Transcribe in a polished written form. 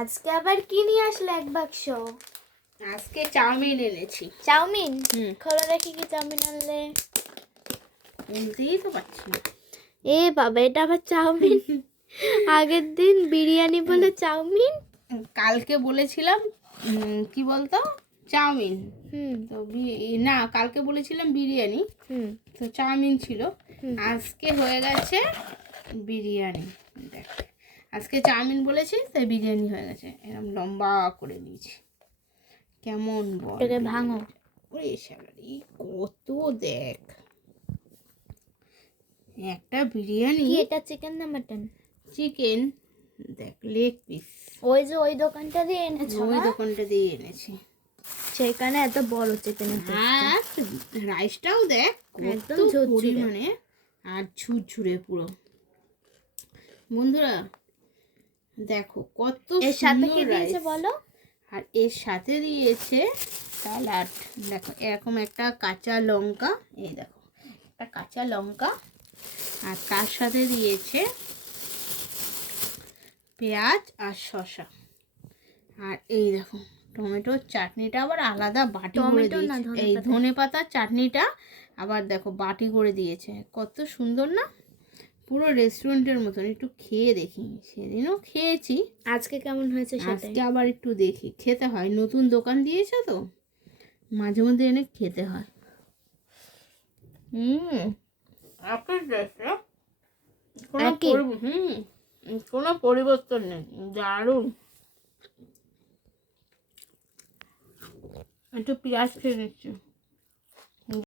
আজকে আবার কি নিয়ে আসলে এক বাক্স? আজকে চাউমিন এনেছি। চাউমিন? খোলা রেখে কি চাউমিন আনলে? বলতেই তো পারছি না। এ বাবা, এটা আবার চাউমিন? আগের দিন বিরিয়ানি বলে চাউমিন। কালকে বলেছিলাম কি বলতো, চাউমিন। তো না, কালকে বলেছিলাম বিরিয়ানি, তো চাউমিন ছিল। আজকে হয়ে গেছে বিরিয়ানি। দেখ, আজকে চাউমিন বলেছি তাই বিরিয়ানি হয়ে গেছে। এরকম লম্বা করে নিয়েছি। কেমন বল? এটাকে ভাঙো। ওরে শালারি, কত দেখ, একটা বিরিয়ানি। কি এটা, চিকেন না মাটন? চিকেন, দেখ লেগ পিস। ওই যে ওই দোকানটা দিয়ে এনেছো? ওই দোকানটা দিয়ে এনেছি, সেখানে এত বড় চিকেনের পিস। আর রাইসটাও দেখ একদম কত ঝুরঝুরে। পরিমাণে, আর ঝুরঝুরে পুরো। বন্ধুরা দেখো কত এর সাথে কি সুন্দর দিয়েছে রাইস। বলো? আর এর সাথে দিয়েছে স্যালাড। দেখো এরকম একটা কাঁচা লঙ্কা, এই দেখো একটা কাঁচা লঙ্কা, আর তার সাথে দিয়েছে পেঁয়াজ আর শসা। আর এই দেখো টমেটোর চাটনিটা আবার আলাদা বাটি করে দিয়েছে। এই ধনেপাতার চাটনিটা আবার দেখো বাটি করে দিয়েছে। কত সুন্দর না, পুরো রেস্টুরেন্টের মতন। একটু খেয়ে দেখি, সেদিনও খেয়েছি, আজকে কেমন হয়েছে সেটাই। আজকে আবার একটু দেখি। খেতে হয়, নতুন দোকান দিয়েছে তো মাঝে মধ্যে এনে খেতে হয়। কোনো পরিবর্তন নেই, দারুণ। একটু পেঁয়াজ খেয়ে নিচ্ছি।